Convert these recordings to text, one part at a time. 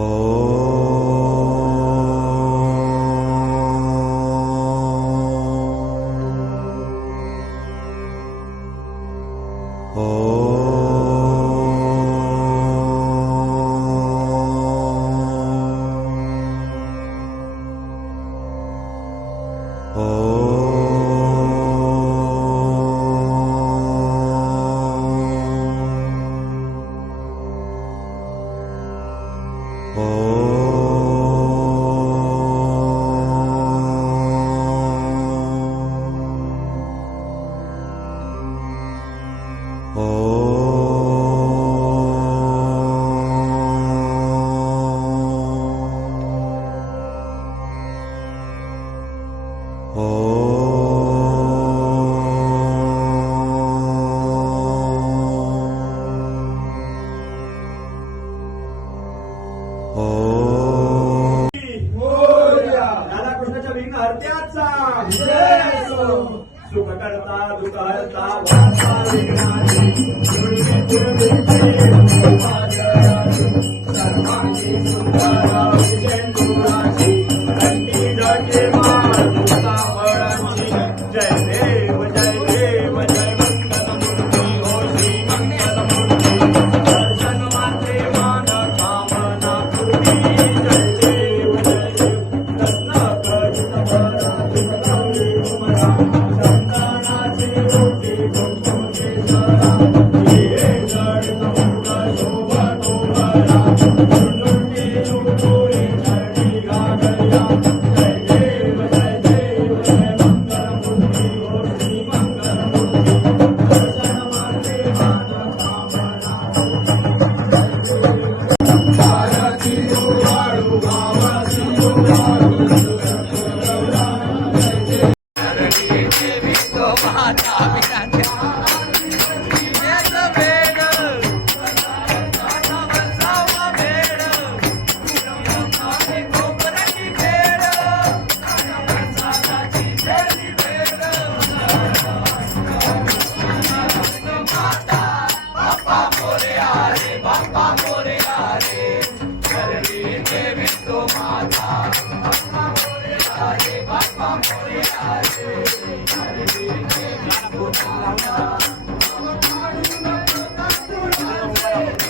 Oh.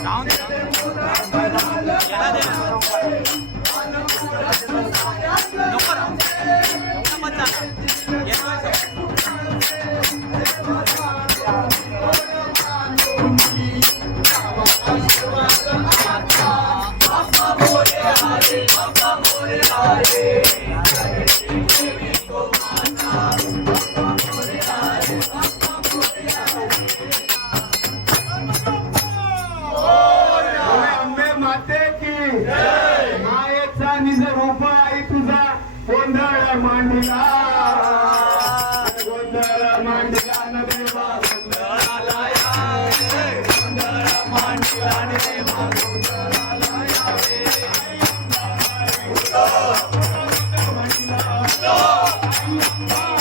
अंबे Bye.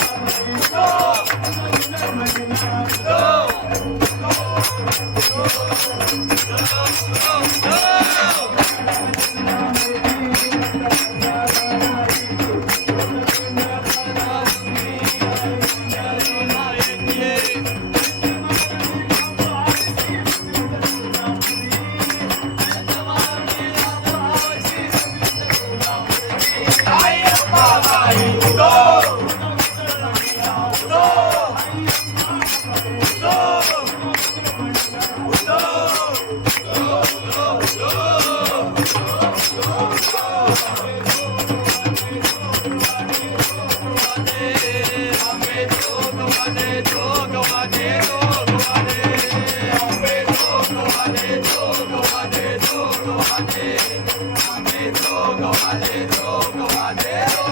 Madero, Madero, Madero, Madero.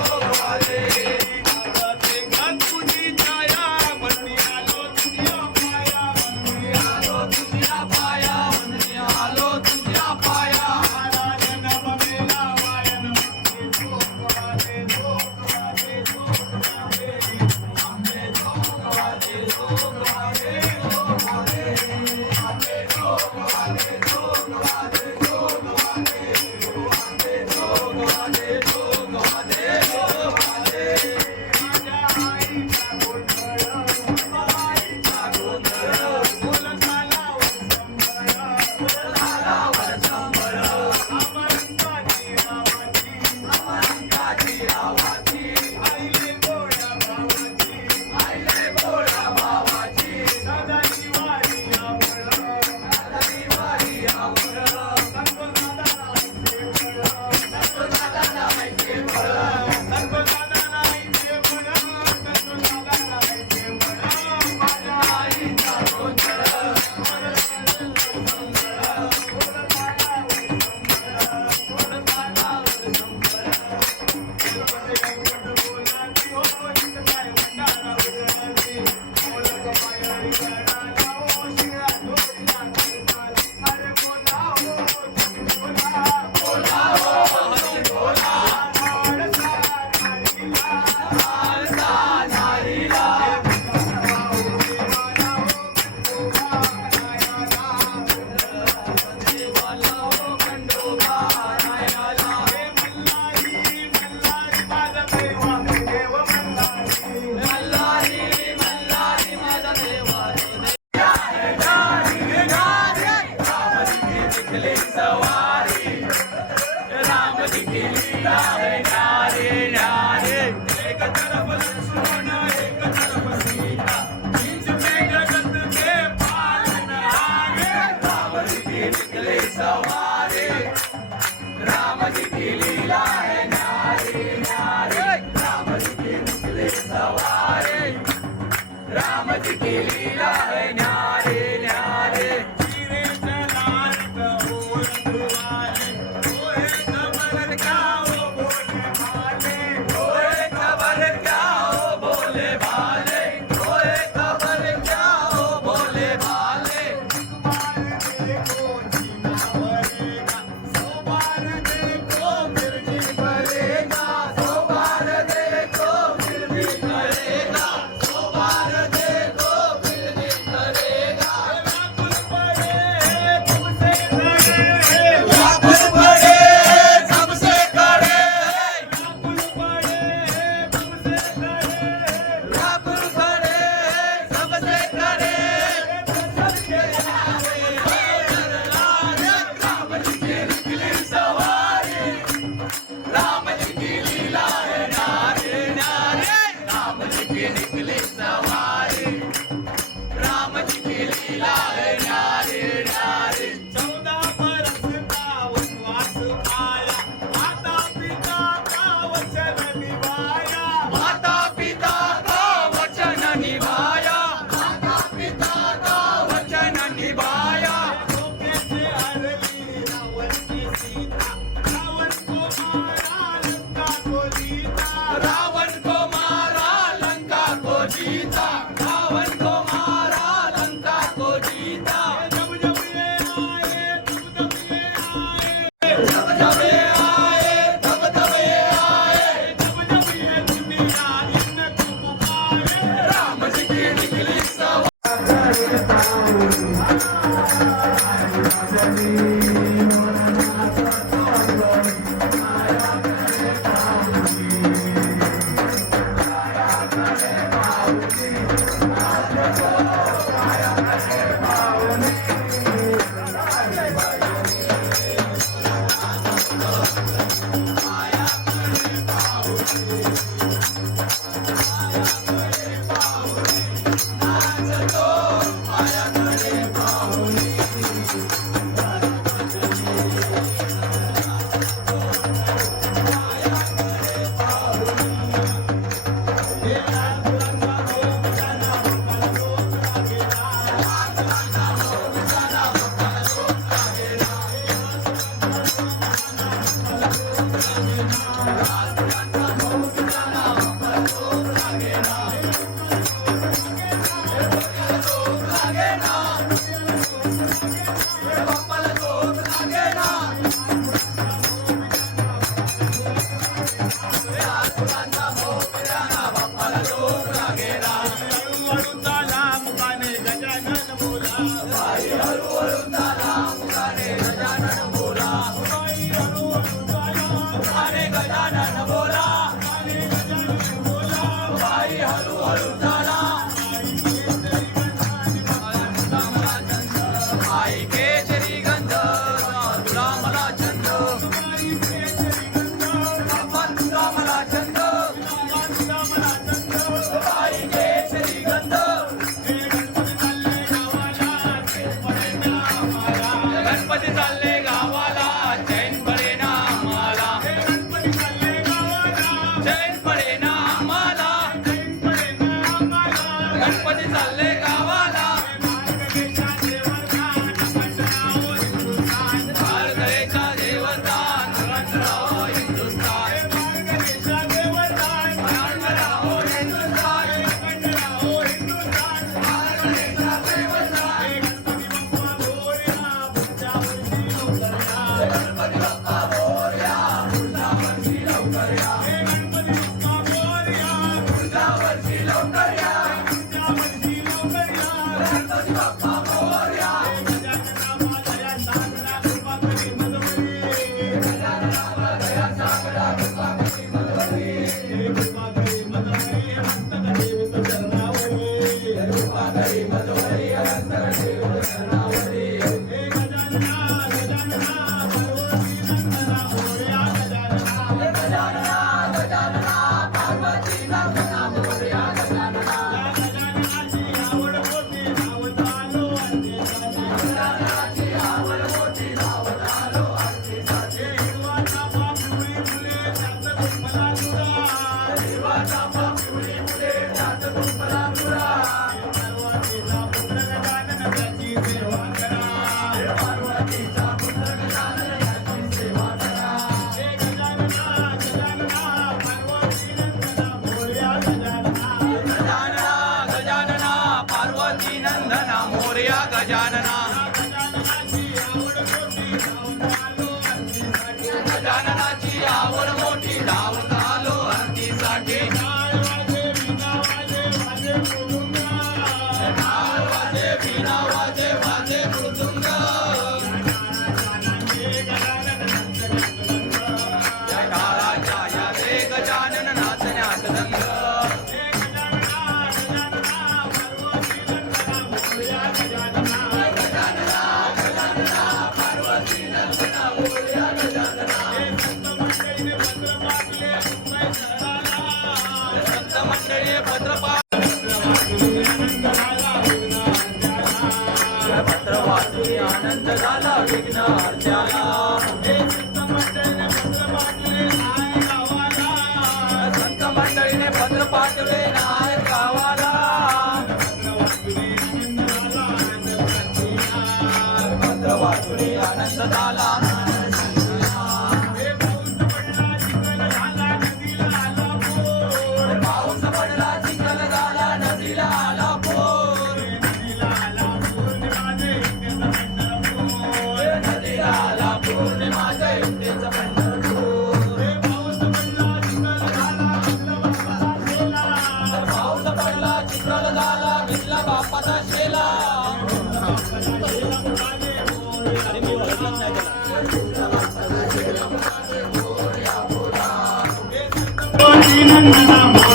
தானா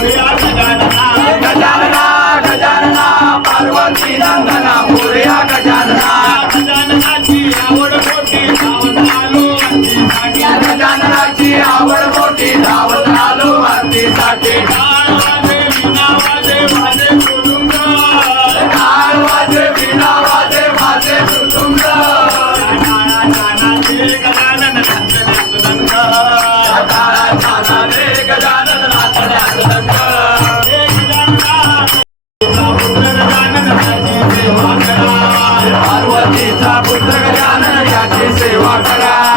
Yeah. मातेचा पुत्र गजानन याची सेवा करा.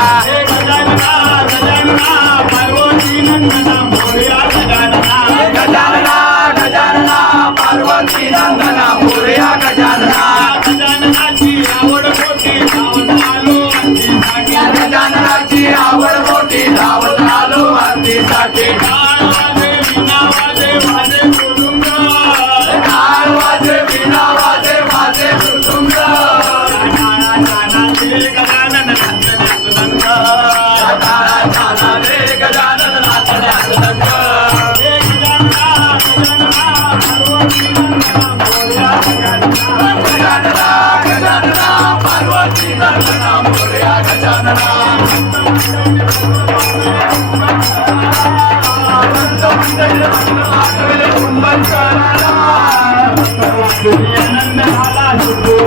आनंद आला सुखो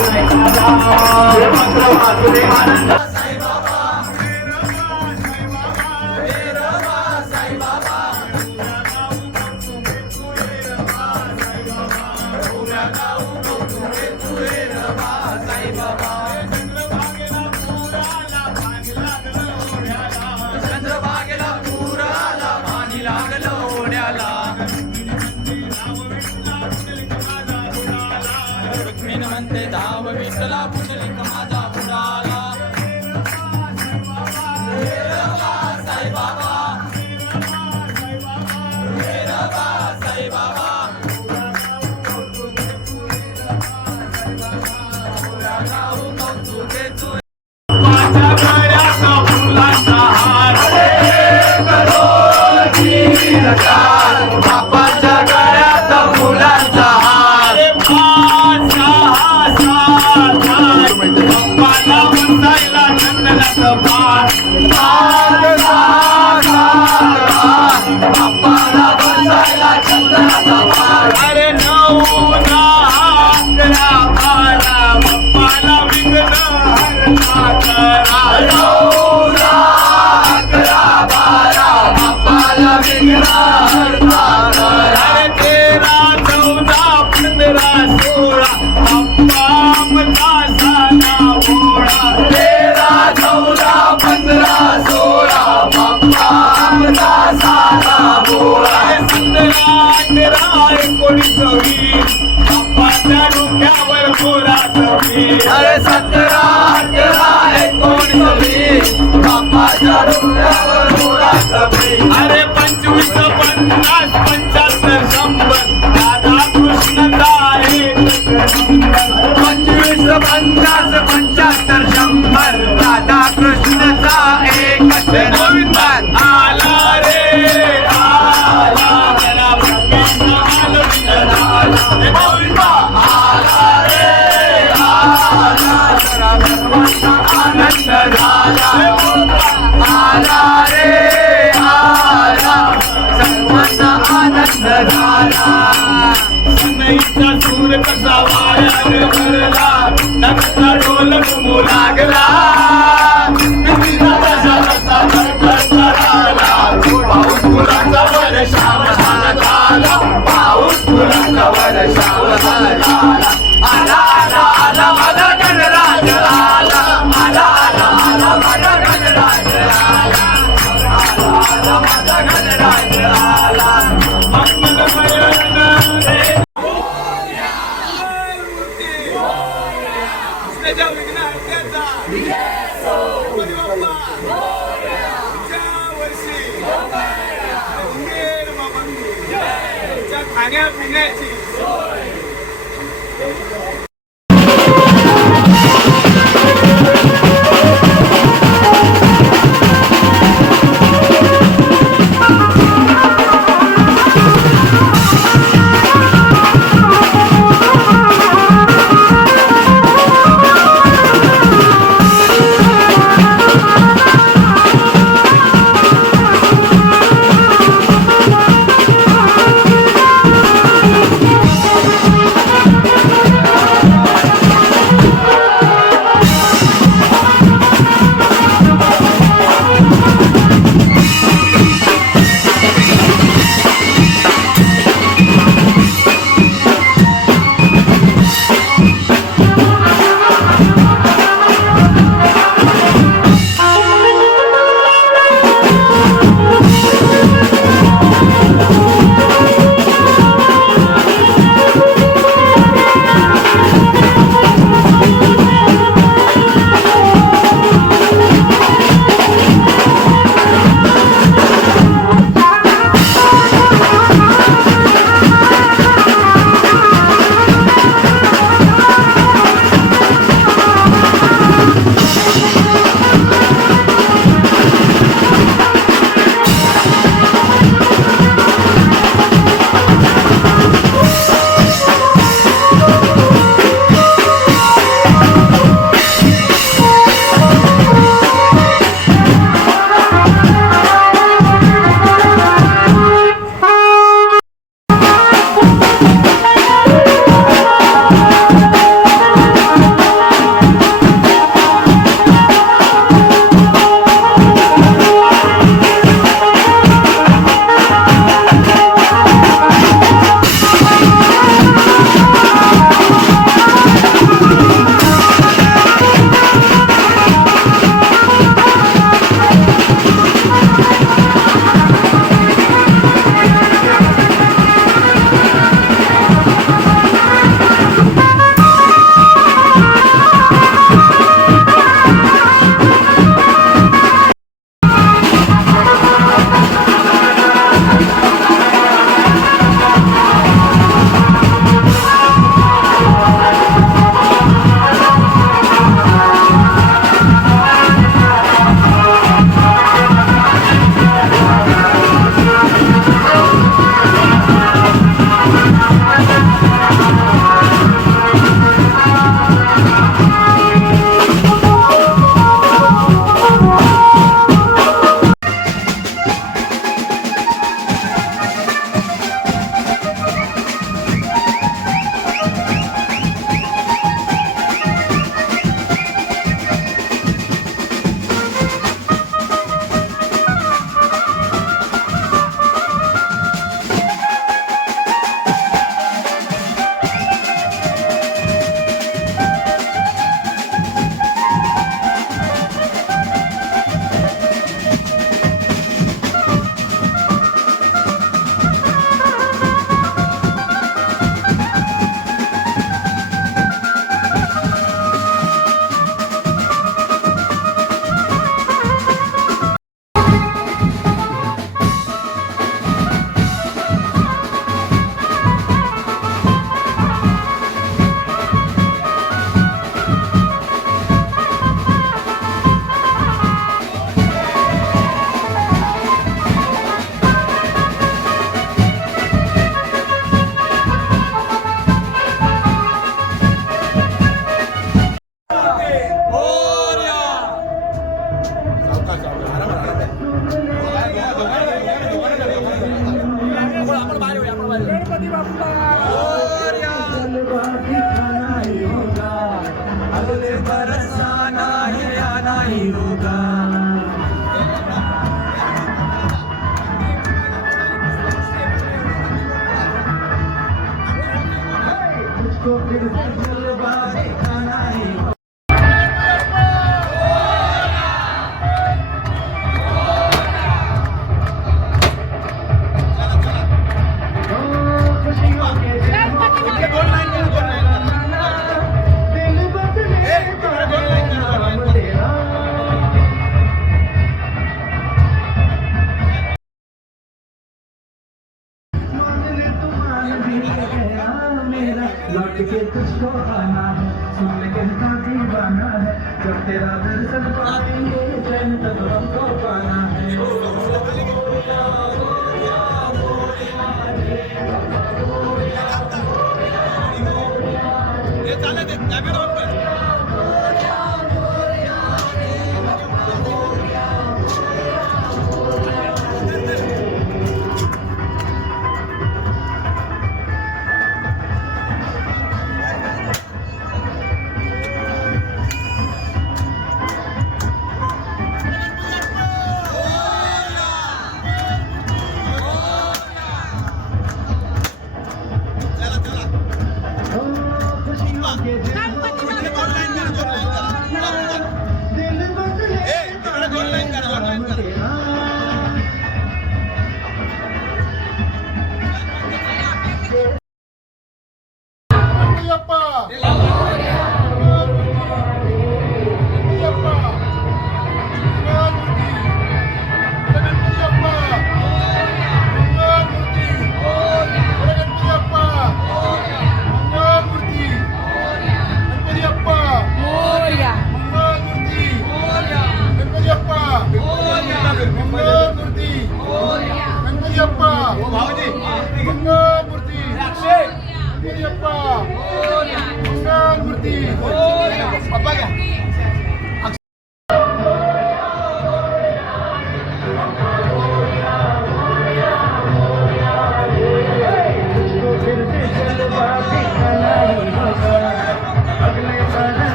आनंद बाप्पाच्या डोक्यावर अरे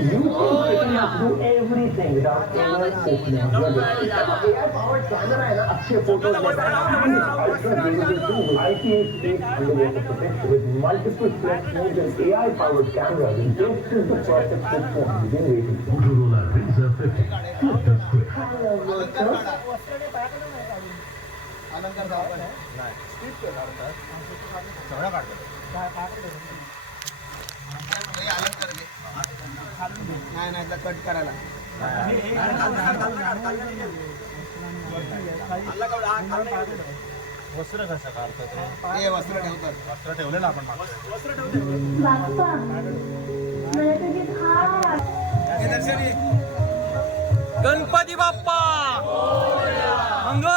you can do everything without ever opening your device. AI-powered camera है ना अच्छे photos लेता है. Ultra durable tool, IPS8 underwater protection with multiple flex modes and AI-powered cameras. This is the perfect flip phone you've been waiting for. Motorola Razr 50. Flip the script. नाही नाही cut करायला. वस्त्र कसं ते? वस्त्र ठेवतात. वस्त्र ठेवलेलं आपण हे दर्शनी. गणपती बाप्पा! मंगल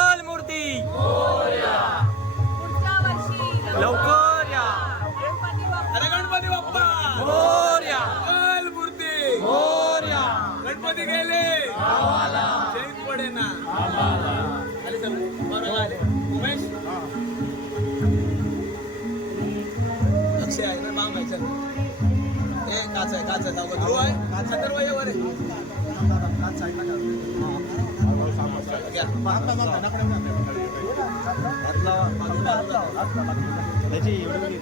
त्याची एवढी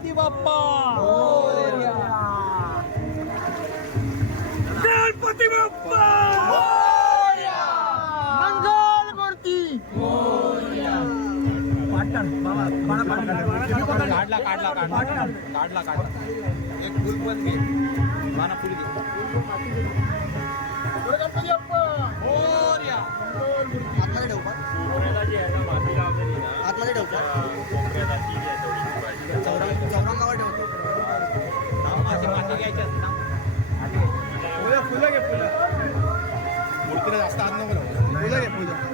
गणपती बाप्पा गणपती बाप्पा मंगल मूर्ती. काढला काढला काढला काढला काढला. एक फुल पण घे. माना फुल घे. गणपती बाप्पा. आतमध्ये ठेवू का? आतमध्ये मासे मासे घ्यायचे असते ना फुलं फुलं घे फुलं मूर्तीला जास्त हात नको लावू. फुलं घे फुलं